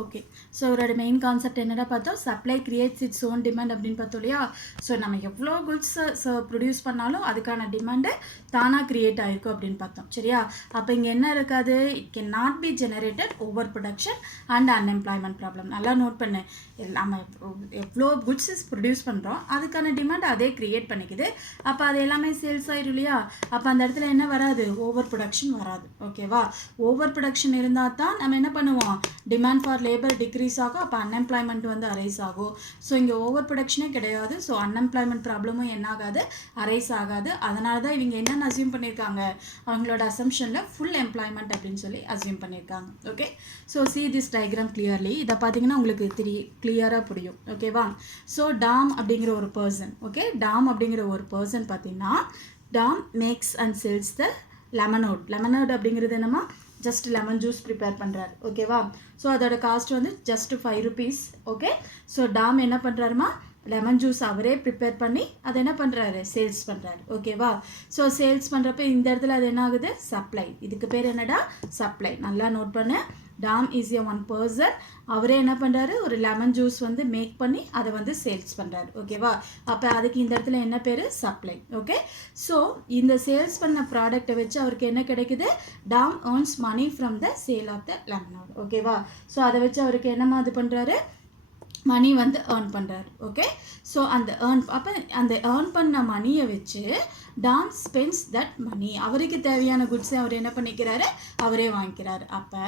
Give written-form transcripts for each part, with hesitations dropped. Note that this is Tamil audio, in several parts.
ஓகே. ஸோ அவரோட மெயின் கான்செப்ட் என்னடா பார்த்தோம், supply creates its own demand அப்படின்னு பார்த்தோம் இல்லையா. ஸோ நம்ம எவ்வளோ குட்ஸை ப்ரொடியூஸ் பண்ணாலும் அதுக்கான டிமாண்டு தானாக க்ரியேட் ஆகிருக்கும் அப்படின்னு பார்த்தோம். சரியா? அப்போ இங்கே என்ன இருக்காது, it can not be generated over production and unemployment problem. நல்லா நோட் பண்ணு. நம்ம எவ்வளோ குட்ஸஸ் ப்ரொடியூஸ் பண்ணுறோம் அதுக்கான டிமாண்ட் அதே க்ரியேட் பண்ணிக்குது. அப்போ அது எல்லாமே சேல்ஸ் ஆயிடும் இல்லையா. அப்போ அந்த இடத்துல என்ன வராது, ஓவர் ப்ரொடக்ஷன் வராது. ஓகேவா? ஓவர் ப்ரொடக்ஷன் இருந்தால் தான் நம்ம என்ன பண்ணுவோம், டிமாண்ட் ஃபார் லேபர் டிக்ரீஸ் ஆகும். அப்போ அன்எம்ப்ளாய்மெண்ட் வந்து அரைஸ் ஆகும். ஸோ இங்கே ஓவர் ப்ரொடக்ஷனே கிடையாது. ஸோ அன்எம்ப்ளாய்மெண்ட் ப்ராப்ளமும் என்ன ஆகாது, அரைஸ் ஆகாது. அதனால தான் இவங்க என்னென்னு அசியூம் பண்ணியிருக்காங்க, அவங்களோட அசம்ஷனில் ஃபுல் எம்ப்ளாய்மெண்ட் அப்படின்னு சொல்லி அசியூம் பண்ணியிருக்காங்க. Okay. So see this diagram clearly. இதை பார்த்தீங்கன்னா உங்களுக்கு கிளியராக புரியும். ஓகேவா? ஸோ டாம் அப்படிங்கிற ஒரு பர்சன், ஓகே, டாம் அப்படிங்கிற ஒரு பர்சன் பார்த்தீங்கன்னா டாம் மேக்ஸ் அண்ட் செல்ஸ் த லெமனோட். லெமனோட் அப்படிங்கிறது என்னமா, ஜஸ்ட் லெமன் ஜூஸ் ப்ரிப்பேர் பண்ணுறாரு. ஓகேவா? ஸோ அதோட காஸ்ட் வந்து just 5 rupees. Okay. So Tom என்ன பண்ணுறாருமா, லெமன் ஜூஸ் அவரே ப்ரிப்பேர் பண்ணி அதை என்ன பண்ணுறாரு, சேல்ஸ் பண்ணுறாரு. ஓகேவா? ஸோ சேல்ஸ் பண்ணுறப்ப இந்த இடத்துல அது என்ன ஆகுது, சப்ளை. இதுக்கு பேர் என்னடா, சப்ளை. நல்லா நோட் பண்ணு. Tom is a one person. அவரே என்ன பண்ணுறாரு, ஒரு லெமன் ஜூஸ் வந்து மேக் பண்ணி அதை வந்து சேல்ஸ் பண்ணுறாரு. ஓகேவா? அப்போ அதுக்கு இந்த இடத்துல என்ன பேர், சப்ளை. ஓகே. ஸோ இந்த சேல்ஸ் பண்ண ப்ராடக்டை வச்சு அவருக்கு என்ன கிடைக்குது, Tom earns money from the sale of the lemonade. ஓகேவா? ஸோ அதை வச்சு அவருக்கு என்னமா இது பண்ணுறாரு, மணி வந்து ஏர்ன் பண்ணுறாரு. ஓகே. ஸோ அந்த அந்த ஏர்ன் பண்ண மணியை வச்சு டாம் ஸ்பெண்ட்ஸ் தட் மணி. அவருக்கு தேவையான குட்ஸை அவர் என்ன பண்ணிக்கிறாரு, அவரே வாங்கிக்கிறாரு. அப்போ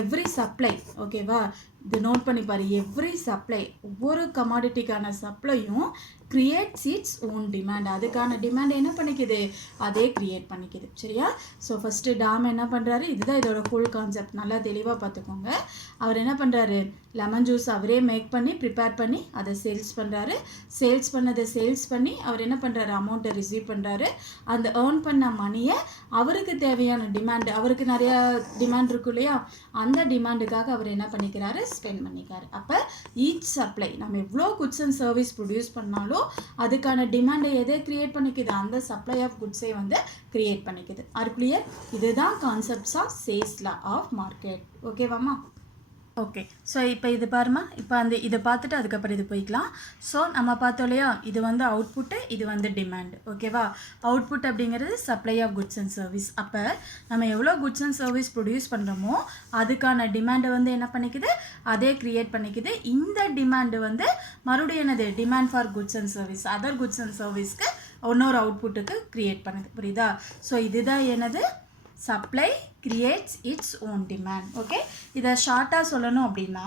எவ்ரி சப்ளை, ஓகேவா, இது நோட் பண்ணிப்பார், எவ்ரி சப்ளை, ஒவ்வொரு கமாடிட்டிக்கான சப்ளையும் கிரியேட்ஸ் இட்ஸ் ஓன் டிமாண்ட். அதுக்கான டிமாண்ட் என்ன பண்ணிக்குது, அதே கிரியேட் பண்ணிக்குது. சரியா? ஸோ ஃபஸ்ட்டு டாம் என்ன பண்ணுறாரு, இதுதான் இதோட ஃபுல் கான்செப்ட். நல்லா தெளிவாக பார்த்துக்கோங்க. அவர் என்ன பண்ணுறாரு, லெமன் ஜூஸ் அவரே மேக் பண்ணி ப்ரிப்பேர் பண்ணி அதை சேல்ஸ் பண்ணுறாரு. சேல்ஸ் பண்ணதை சேல்ஸ் பண்ணி அவர் என்ன பண்ணுறாரு, அமௌண்ட்டை ரிசீவ் பண்ணுறாரு. அந்த ஏர்ன் பண்ண மணியை அவருக்கு தேவையான டிமாண்டு, அவருக்கு நிறையா டிமாண்ட் இருக்கும் இல்லையா, அந்த டிமாண்டுக்காக அவர் என்ன பண்ணிக்கிறாரு, ஸ்பெண்ட் பண்ணிக்கிறாரு. அப்போ ஈச் சப்ளை, நம்ம எவ்வளோ குட்ஸ் அண்ட் சர்வீஸ் ப்ரொடியூஸ் பண்ணாலும் அதுக்கான டிமாண்டை எதை கிரியேட் பண்ணிக்குது, அந்த சப்ளை ஆஃப் குட்ஸை வந்து கிரியேட் பண்ணிக்குது. Are clear? இதுதான் கான்செப்ட்ஸ் ஆஃப் சேல்ஸ் லா ஆஃப் மார்க்கெட். ஓகேவாம்மா? ஓகே. ஸோ இப்போ இது பாருமா, இப்போ இதை பார்த்துட்டு அதுக்கப்புறம் இது போய்க்கலாம். ஸோ நம்ம பார்த்தோம் இல்லையா, இது வந்து அவுட்புட்டு, இது வந்து டிமாண்ட். ஓகேவா? அவுட்புட் அப்படிங்கிறது supply of goods and service. அப்போ நம்ம எவ்வளோ குட்ஸ் அண்ட் சர்வீஸ் ப்ரொடியூஸ் பண்ணுறோமோ அதுக்கான டிமாண்டை வந்து என்ன பண்ணிக்குது, அதே க்ரியேட் பண்ணிக்குது. இந்த டிமாண்டு வந்து மறுபடியும் என்னது, demand for goods and service, other goods and சர்வீஸ்க்கு இன்னொரு அவுட்புட்டுக்கு க்ரியேட் பண்ணுது. புரியுதா? ஸோ இதுதான் என்னது, supply creates its own demand. Okay. இதை ஷார்ட்டாக சொல்லணும் அப்படின்னா,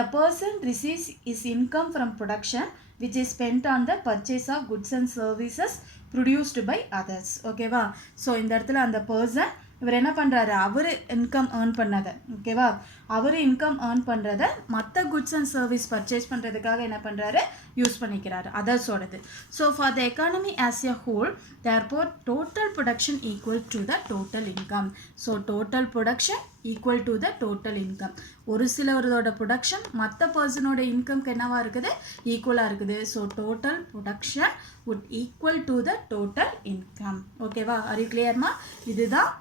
a person receives his income from production which is spent on the purchase of goods and services produced by others. ஓகேவா? ஸோ இந்த இடத்துல அந்த பர்சன் இவர் என்ன பண்ணுறாரு, அவர் இன்கம் ஏர்ன் பண்ணதை, ஓகேவா, அவர் இன்கம் ஏர்ன் பண்ணுறதை மற்ற குட்ஸ் அண்ட் சர்வீஸ் பர்ச்சேஸ் பண்ணுறதுக்காக என்ன பண்ணுறாரு, யூஸ் பண்ணிக்கிறாரு, அதர்ஸோடது. So for the economy as a whole therefore total production equal to the total income. So total production equal to the total income. ஒரு சிலவரோட ப்ரொடக்ஷன் மற்ற பர்சனோட இன்கம்க்கு என்னவா இருக்குது, ஈக்குவலாக இருக்குது. So total production would equal to the total income. ஓகேவா? ஆர் யூ கிளியர்மா? இதுதான்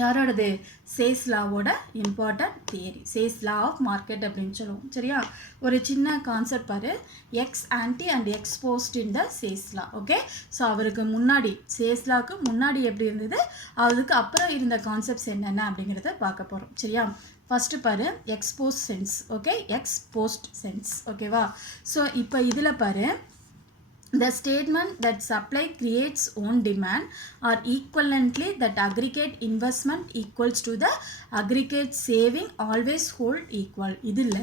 யாரோடது, சேல்ஸ் லாவோட இம்பார்ட்டன்ட் தியரி, சேல்ஸ் லா ஆஃப் மார்க்கெட் அப்படின்னு சொல்லுவோம். சரியா? ஒரு சின்ன கான்செப்ட் பாரு, ex ante and ex post in the சேல்ஸ் லா. ஓகே. ஸோ அவருக்கு முன்னாடி, சேல்ஸ் லாவுக்கு முன்னாடி எப்படி இருந்தது, அதுக்கு அப்புறம் இருந்த கான்செப்ட்ஸ் என்னென்ன அப்படிங்கிறத பார்க்க போகிறோம். சரியா? ஃபஸ்ட்டு பாரு, exposed sense. Okay. Exposed sense. ஓகேவா? ஸோ இப்போ இதில் பாரு, the statement that supply creates own demand or equivalently that aggregate investment equals to the aggregate saving always hold equal. இதில்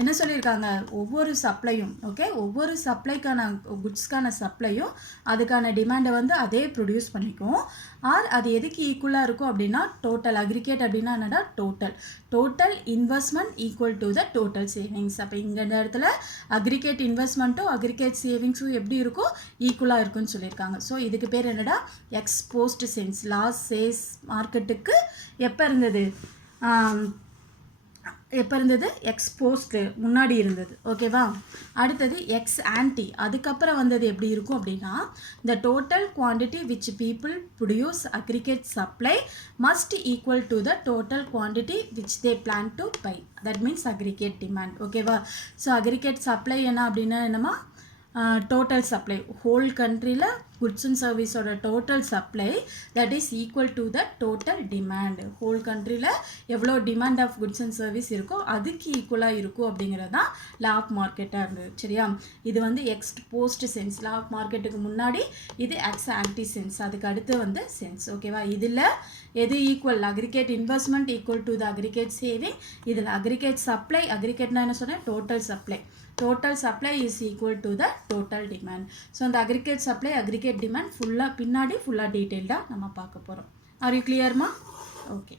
என்ன சொல்லியிருக்காங்க, ஒவ்வொரு சப்ளையும், ஓகே, ஒவ்வொரு சப்ளைக்கான குட்ஸ்க்கான சப்ளையும் அதுக்கான டிமாண்டை வந்து அதே ப்ரொடியூஸ் பண்ணிக்கும். ஆர் அது எதுக்கு ஈக்குவலாக இருக்கும் அப்படின்னா, டோட்டல் அக்ரிகேட் அப்படின்னா என்னடா, total investment equal to the total savings. அப்போ இங்கே இந்த இடத்துல அக்ரிகேட் இன்வெஸ்ட்மெண்ட்டும் அக்ரிகேட் சேவிங்ஸும் எப்படி இருக்கும், ஈக்குவலாக இருக்குன்னு சொல்லியிருக்காங்க. ஸோ இதுக்கு பேர் என்னடா, எக்ஸ்போஸ்ட் சென்ஸ். லாஸ்ட் சேல்ஸ் மார்க்கெட்டுக்கு எப்போ இருந்தது, எப்போ இருந்தது? எக்ஸ் போஸ்ட்டு முன்னாடி இருந்தது. ஓகேவா? அடுத்தது எக்ஸ் ஆன்டி அதுக்கப்புறம் வந்தது எப்படி இருக்கும் அப்படின்னா, the total quantity which people produce aggregate supply must equal to the total quantity which they plan to buy. That means aggregate demand. ஓகேவா? ஸோ aggregate supply என்ன அப்படின்னா என்னமா, டோட்டல் சப்ளை ஹோல் கண்ட்ரியில் குட்ஸ் அண்ட் சர்வீஸோட total supply that is equal to the total demand. Whole கண்ட்ரியில் எவ்வளோ demand of goods and service இருக்கோ அதுக்கு ஈக்குவலாக இருக்கும் அப்படிங்கிறது தான் லா ஆஃப் மார்க்கெட்டாக இருந்தது. சரியா? இது வந்து ex post sense. Law of மார்க்கெட்டுக்கு முன்னாடி இது எக்ஸ் ஆன்டி சென்ஸ், அதுக்கு அடுத்து வந்து சென்ஸ். ஓகேவா? இதில் எது equal? Aggregate investment equal to the aggregate saving. இதில் அக்ரிகேட் சப்ளை, அக்ரிகேட்னா என்ன சொன்னேன்? Total supply. Total supply is equal to the total demand. So the aggregate supply, aggregate demand full பின்னாடி full detailed நம்ம பார்க்க போறோம். Are you clear ma? Okay.